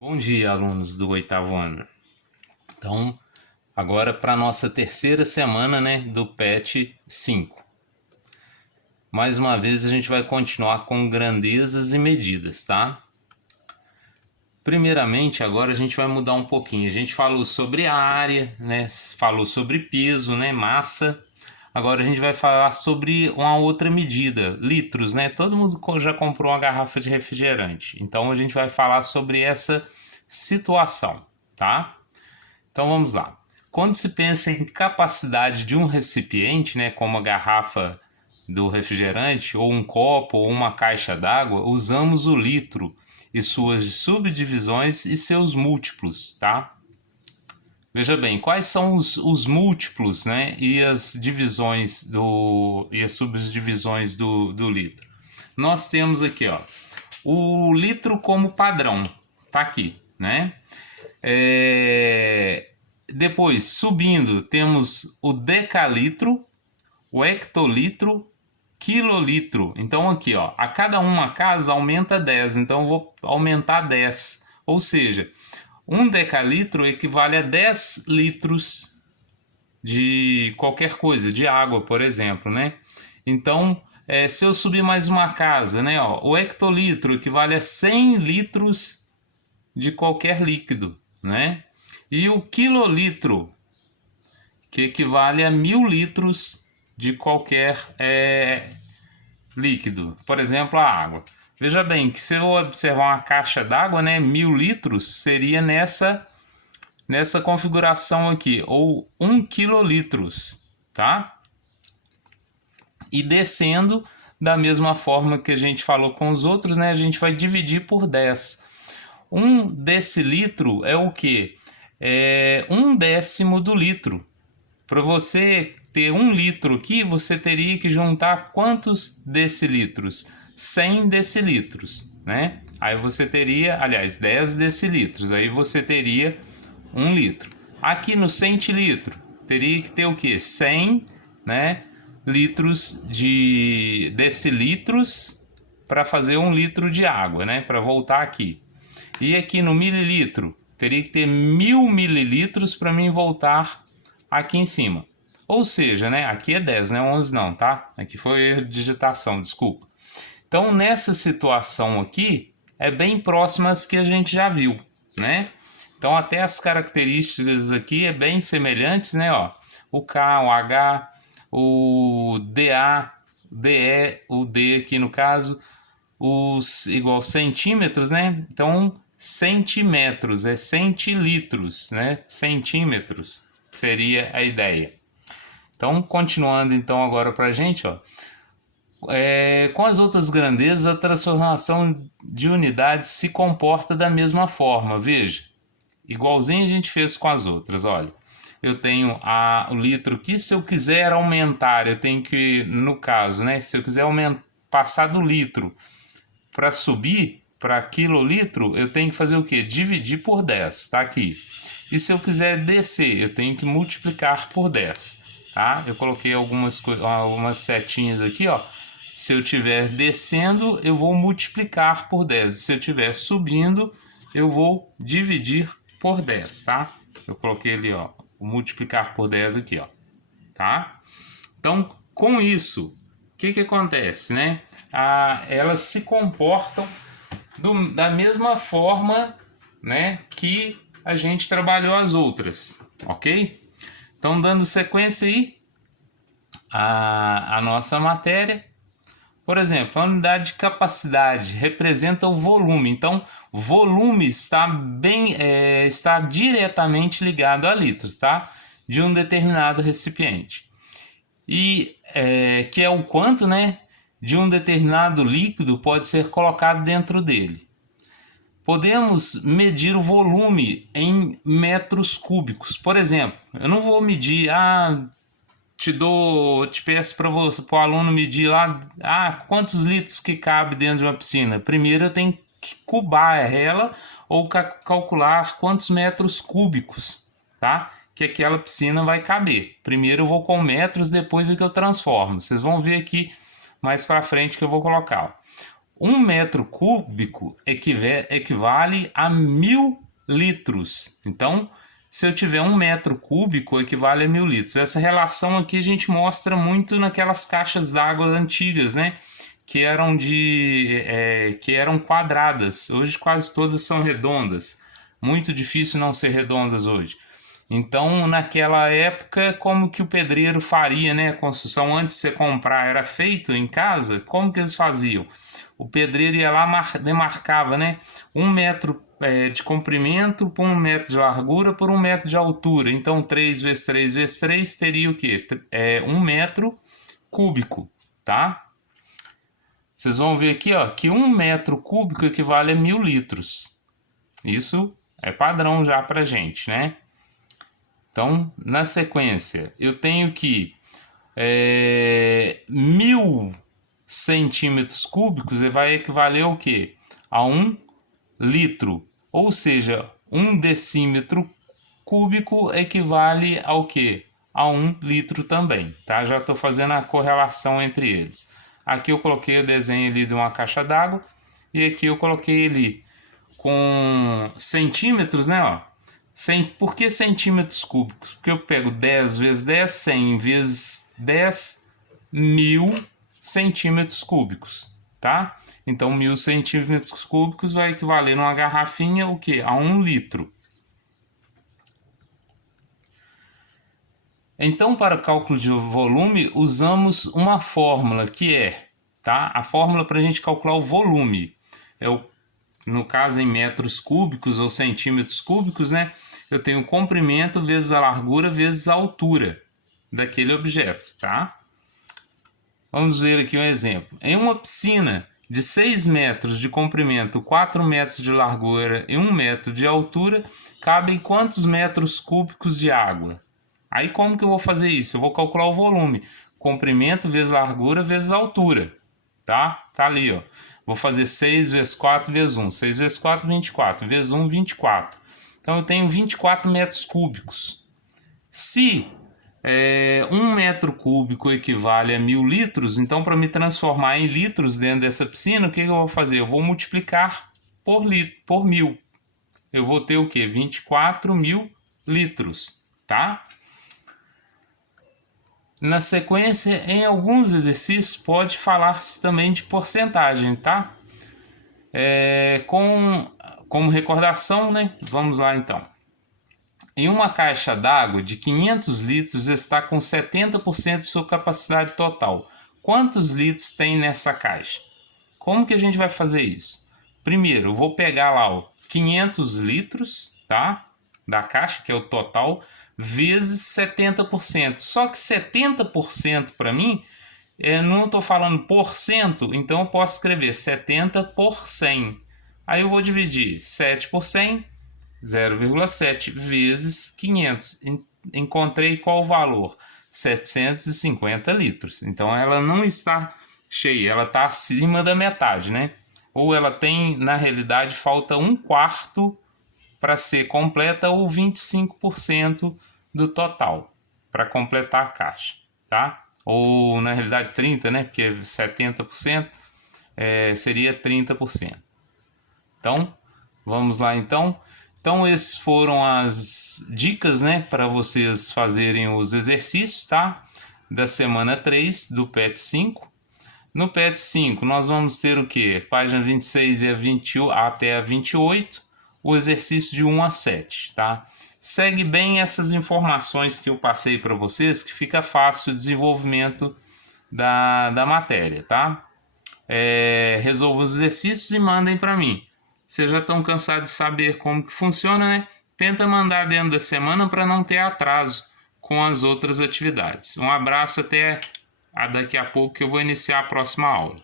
Bom dia, alunos do oitavo ano. Então, agora para a nossa terceira semana, né, do PET 5. Mais uma vez a gente vai continuar com grandezas e medidas, tá? Primeiramente, agora a gente vai mudar um pouquinho. A gente falou sobre área, né, falou sobre peso, né, massa. Agora a gente vai falar sobre uma outra medida, litros, né? Todo mundo já comprou uma garrafa de refrigerante. Então a gente vai falar sobre essa situação, tá? Então vamos lá. Quando se pensa em capacidade de um recipiente, né, como a garrafa do refrigerante, ou um copo, ou uma caixa d'água, usamos o litro e suas subdivisões e seus múltiplos, tá? Veja bem, quais são os múltiplos, né, e as divisões e as subdivisões do litro? Nós temos aqui, ó, o litro como padrão, tá aqui, né? Depois, subindo, temos o decalitro, o hectolitro, quilolitro. Então aqui, ó, a cada uma casa aumenta 10, então eu vou aumentar 10. Ou seja, um decalitro equivale a 10 litros de qualquer coisa, de água, por exemplo, né? Então, se eu subir mais uma casa, né, ó, o hectolitro equivale a 100 litros de qualquer líquido, né? E o quilolitro, que equivale a 1.000 litros de qualquer líquido, por exemplo, a água. Veja bem que se eu observar uma caixa d'água, né, 1.000 litros seria nessa configuração aqui, ou 1 quilolitros, tá? E descendo da mesma forma que a gente falou com os outros, né, a gente vai dividir por 10. 1 decilitro é o que? É 1/10 do litro. Para você ter 1 litro aqui, você teria que juntar quantos decilitros? 100 decilitros, né? Aí você teria, aliás, 10 decilitros, aí você teria 1 litro. Aqui no centilitro, teria que ter o que? 100, né, litros de decilitros para fazer 1 litro de água, né? Para voltar aqui. E aqui no mililitro, teria que ter 1.000 mililitros para mim voltar aqui em cima. Ou seja, né, aqui é 10, né, 11 não, tá? Aqui foi erro de digitação, desculpa. Então, nessa situação aqui, é bem próxima às que a gente já viu, né? Então, até as características aqui é bem semelhantes, né, ó. O K, o H, o DA, o DE, o D aqui no caso, os igual centímetros, né? Então, centímetros é centilitros, né? Centímetros seria a ideia. Então, continuando então agora para a gente, ó. Com as outras grandezas, a transformação de unidades se comporta da mesma forma. Veja, igualzinho a gente fez com as outras, olha. Eu tenho o litro aqui, se eu quiser aumentar, eu tenho que, no caso, né? Se eu quiser passar do litro para subir para quilolitro, eu tenho que fazer o quê? Dividir por 10, tá aqui. E se eu quiser descer, eu tenho que multiplicar por 10, tá? Eu coloquei algumas setinhas aqui, ó. Se eu estiver descendo, eu vou multiplicar por 10. Se eu estiver subindo, eu vou dividir por 10, tá? Eu coloquei ali, ó, multiplicar por 10 aqui, ó, tá? Então, com isso, o que acontece, né? Elas se comportam da mesma forma, né, que a gente trabalhou as outras, ok? Então, dando sequência aí a nossa matéria, por exemplo, a unidade de capacidade representa o volume. Então, volume está diretamente ligado a litros, tá? De um determinado recipiente. E que é o quanto, né, de um determinado líquido pode ser colocado dentro dele. Podemos medir o volume em metros cúbicos. Por exemplo, eu não vou medir, te peço para o aluno medir lá, quantos litros que cabe dentro de uma piscina. Primeiro eu tenho que cubar ela ou calcular quantos metros cúbicos, tá? Que aquela piscina vai caber. Primeiro eu vou com metros, depois é que eu transformo. Vocês vão ver aqui mais para frente que eu vou colocar. 1 metro cúbico equivale a 1000 litros. Então, se eu tiver 1 metro cúbico, equivale a 1000 litros. Essa relação aqui a gente mostra muito naquelas caixas d'água antigas, né? Que eram quadradas. Hoje quase todas são redondas. Muito difícil não ser redondas hoje. Então, naquela época, como que o pedreiro faria, né? A construção, antes de você comprar, era feito em casa? Como que eles faziam? O pedreiro ia lá, demarcava, né? 1 metro de comprimento por 1 metro de largura por 1 metro de altura. Então, 3 vezes 3 vezes 3 teria o quê? 1 metro cúbico, tá? Vocês vão ver aqui, ó, que 1 metro cúbico equivale a 1000 litros. Isso é padrão já pra gente, né? Então, na sequência, eu tenho que 1000 centímetros cúbicos vai equivaler ao quê? A 1 litro. Ou seja, 1 decímetro cúbico equivale ao quê? A 1 litro também, tá? Já estou fazendo a correlação entre eles. Aqui eu coloquei o desenho ali de uma caixa d'água e aqui eu coloquei ali com centímetros, né? Ó. Por que centímetros cúbicos? Porque eu pego 10 vezes 10, 100 vezes 10, 1000 centímetros cúbicos, tá? Então, 1000 centímetros cúbicos vai equivaler numa garrafinha o quê? A 1 litro. Então, para o cálculo de volume, usamos uma fórmula que é, tá? A fórmula para a gente calcular o volume. No caso, em metros cúbicos ou centímetros cúbicos, né? Eu tenho o comprimento vezes a largura vezes a altura daquele objeto, tá? Vamos ver aqui um exemplo. Em uma piscina de 6 metros de comprimento, 4 metros de largura e 1 metro de altura, cabem quantos metros cúbicos de água? Aí como que eu vou fazer isso? Eu vou calcular o volume. Comprimento vezes largura vezes altura. Tá? Tá ali, ó. Vou fazer 6 vezes 4 vezes 1. 6 vezes 4, 24. Vezes 1, 24. Então eu tenho 24 metros cúbicos. Se 1 metro cúbico equivale a 1000 litros, então para me transformar em litros dentro dessa piscina, o que eu vou fazer? Eu vou multiplicar por 1000. Eu vou ter o quê? 24.000 litros, tá? Na sequência, em alguns exercícios, pode falar-se também de porcentagem, tá? Como recordação, né? Vamos lá então. Em uma caixa d'água de 500 litros está com 70% de sua capacidade total. Quantos litros tem nessa caixa? Como que a gente vai fazer isso? Primeiro, eu vou pegar lá ó, 500 litros, tá? Da caixa, que é o total, vezes 70%. Só que 70% para mim, não estou falando por cento, então eu posso escrever 70 por 100. Aí eu vou dividir 7 por 100, 0,7 vezes 500. Encontrei qual o valor? 750 litros. Então ela não está cheia, ela está acima da metade, né? Ou ela tem, na realidade, falta 1/4 para ser completa ou 25% do total para completar a caixa, tá? Ou na realidade 30%, né? Porque 70% seria 30%. Então, vamos lá então. Então, esses foram as dicas, né? Para vocês fazerem os exercícios, tá? Da semana 3 do PET 5. No PET 5, nós vamos ter o quê? Página 26 e até a 28, o exercício de 1 a 7, tá? Segue bem essas informações que eu passei para vocês, que fica fácil o desenvolvimento da matéria, tá? Resolva os exercícios e mandem para mim. Vocês já estão cansados de saber como que funciona, né? Tenta mandar dentro da semana para não ter atraso com as outras atividades. Um abraço, até daqui a pouco que eu vou iniciar a próxima aula.